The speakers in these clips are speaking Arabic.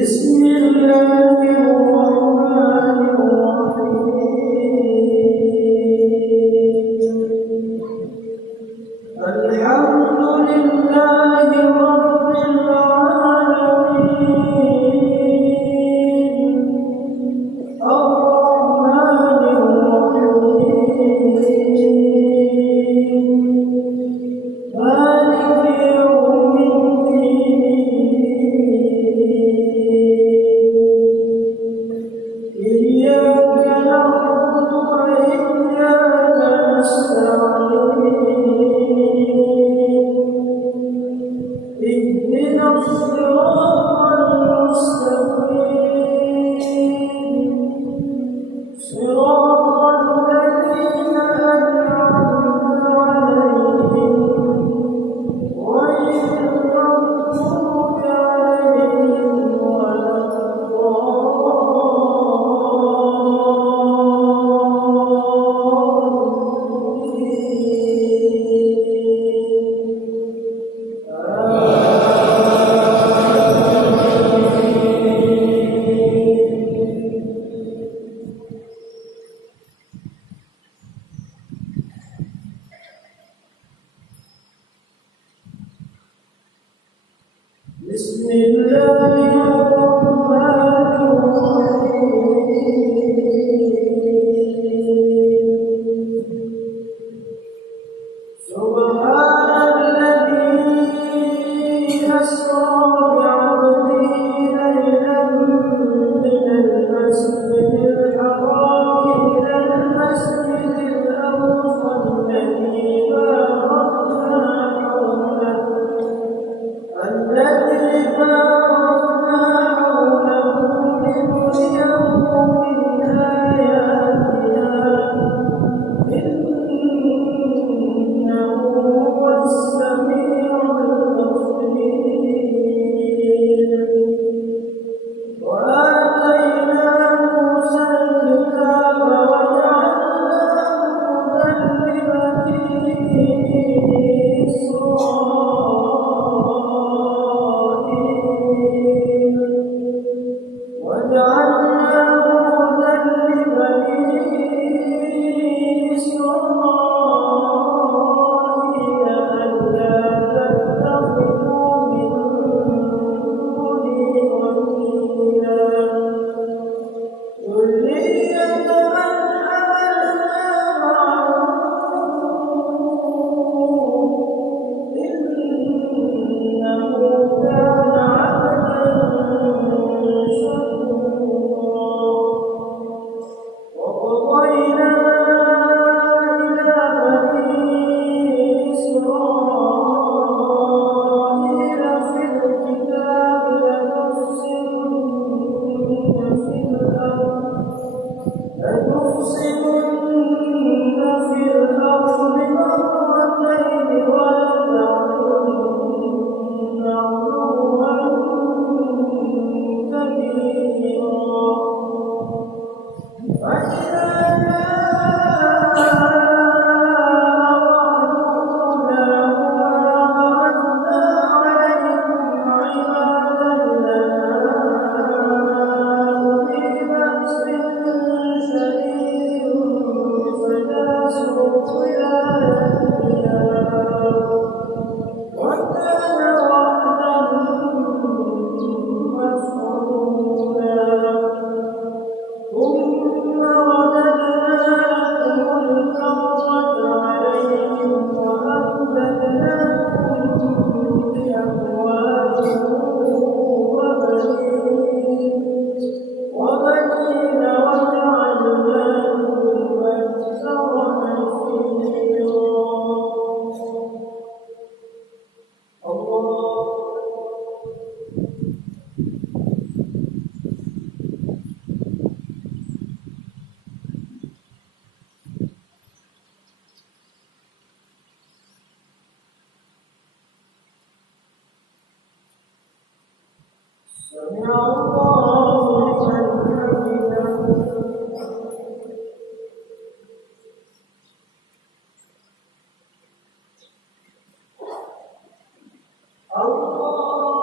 بسم الله الرحمن الرحيم. الحمد لله رب العالمين الرحمن الرحيم مالك يوم الدين إياك نعبد وإياك نستعين اهدنا الصراط المستقيم صراط الذين أنعمت عليهم غير المغضوب عليهم ولا بسم الله الرحمن الرحيم سبحان الذي أسرى بعبده ليلا من المسجد الحرام إلى المسجد الأقصى الذي باركنا حوله لنريه من آياتنا إنه هو السميع البصير وآتينا موسى الكتاب وجعلناه هدى لبني إسرائيل ألا تتخذوا من دوني وكيلا ذرية من حملنا مع نوح إنه كان عبدا شكورا وقضينا إلى بني إسرائيل في الكتاب لتفسدن في الأرض مرتين ولتعلن علوا كبيرا فإذا ثم رددنا لكم الكرة عليهم وأمددناكم بأموال وبنين وجعلناكم أكثر نفيرا الله سمع الله لمن حمده الله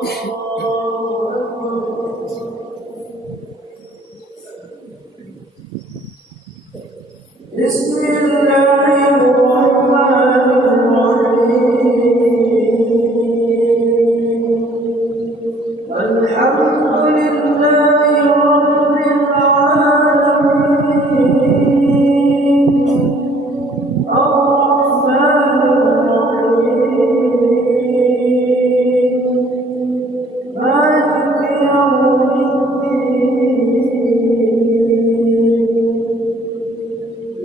بسم الله الرحمن الرحيم الحمد لله رب العالمين الرحمن الرحيم مالك يوم الدين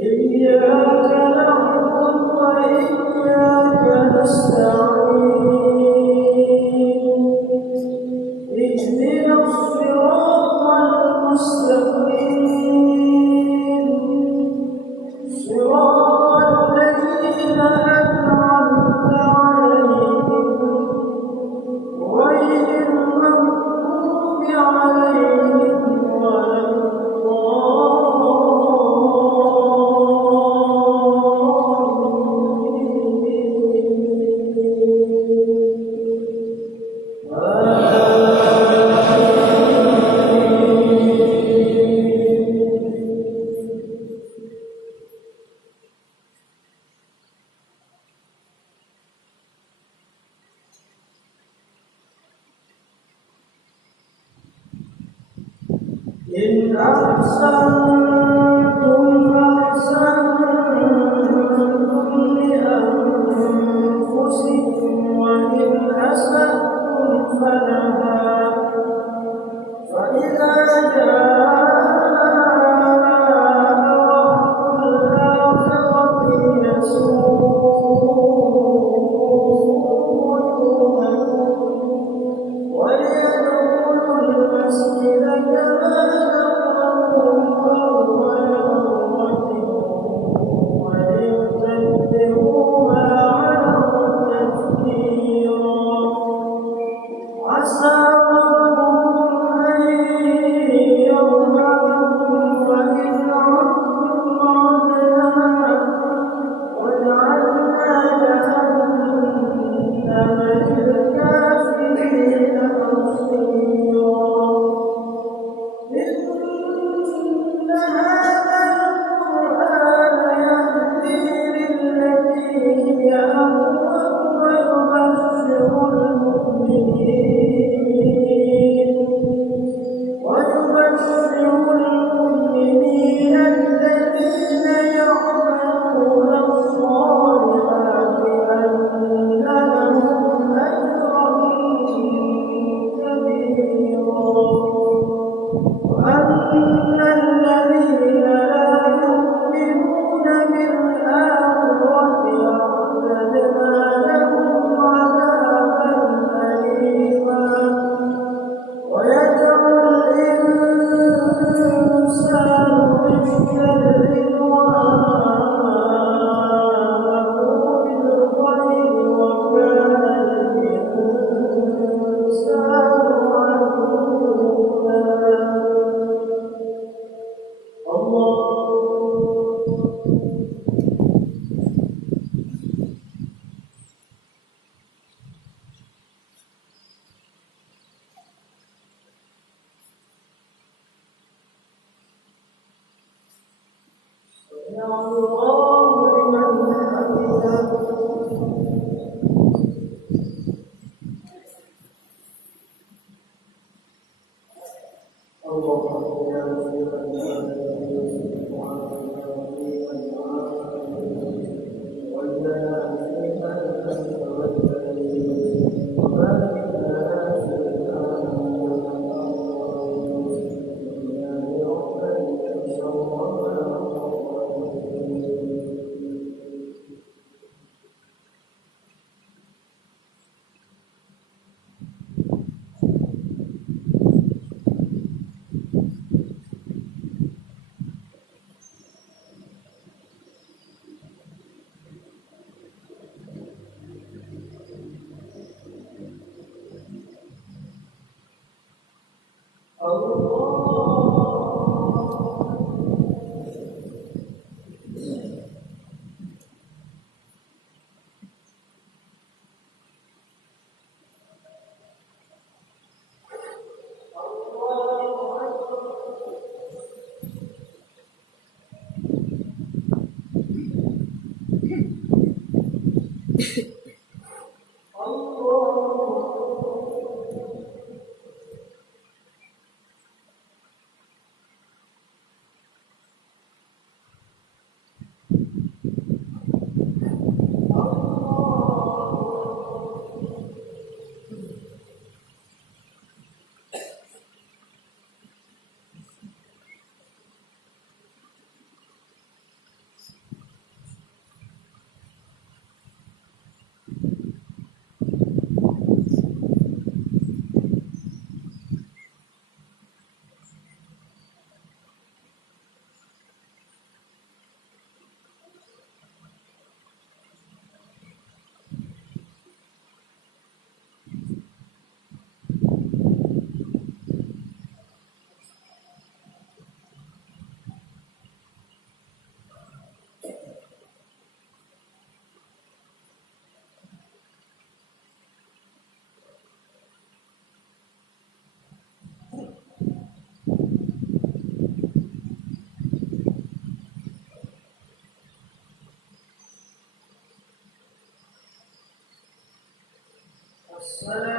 إياك نعبد وإياك نستعين اهدنا الصراط المستقيم صراط الذين أنعمت عليهم غير المغضوب عليهم ولا إن أحسنتم فأحسنتم لأنفسكم وإن أسأتم فلها فإذا جاء وقت الآخرة يسوء وليدخلوا المسجد كما الصلاة